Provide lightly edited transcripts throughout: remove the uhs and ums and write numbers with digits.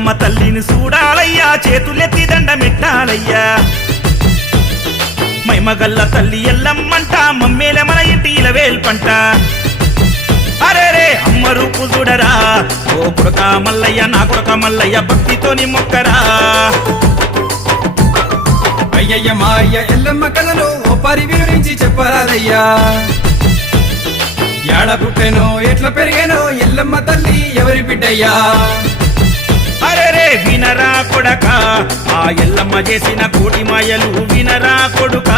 ఎల్లమ్మ తల్లిని చూడాలయ్యా, చేతులెత్తి దండమెట్టాలయ్యా. మైమగల్ల తల్లి ఎల్లమ్మంట, మమ్మేల మన ఇంటి ఇలవేల్పంట. అరే రే అమ్మ రూపు చూడరా, ఓ కొడుక మల్లయ్య నా కొడుక మల్లయ్య, భక్తితోని మొక్కరా. అయ్యయ్య మా అయ్య ఎల్లమ్మ కథను ఓ పరి వివరించి చెప్పరాదయ్యా. ఏడ పుట్టెనో ఎట్లా పెరిగానో ఎల్లమ్మ తల్లి ఎవరి బిడ్డయ్యా. అరే రే వినరా కొడక, ఆ ఎల్లమ్మ చేసిన కోటి మాయలు వినరా కొడుక.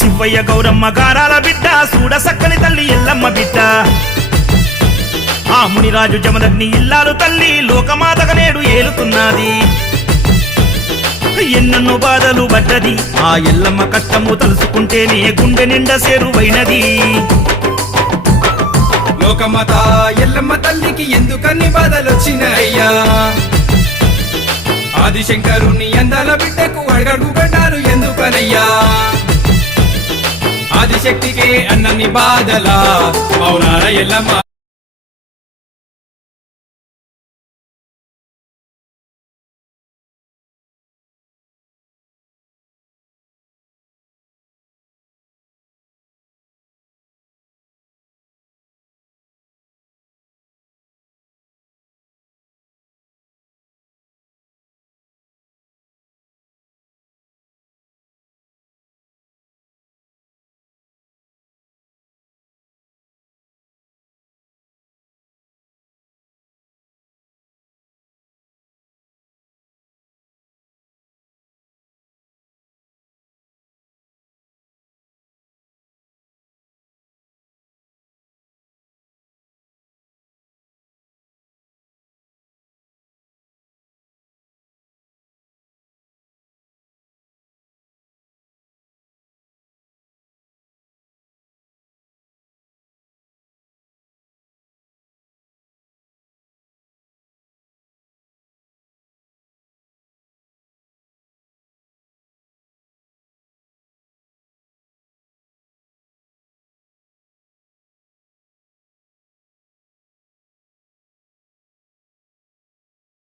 శివయ్య గౌరమ్మ గారాల బిడ్డ, చూడ సక్కని తల్లి ఎల్లమ్మ బిడ్డ. ఆ మునిరాజు జమదగ్ని ఇల్లాలు తల్లి, లోకమాతగా నేడు ఏలుతున్నది. ఎన్నెన్నో బాధలు పడ్డది, ఆ ఎల్లమ్మ కష్టము తలుసుకుంటేనే గుండె నిండా సేరువైనది. లోకమాత ఎల్లమ్మ తల్లికి ఎందుకన్ని బాధలొచ్చినాయ్యా. ఆదిశంకరుని అందాల బిడ్డకు అడగడు గడ్డాలు ఎందుకనయ్యా. ఆదిశక్తికే అన్నన్ని బాధలా, మౌనాల ఎల్లమ్మ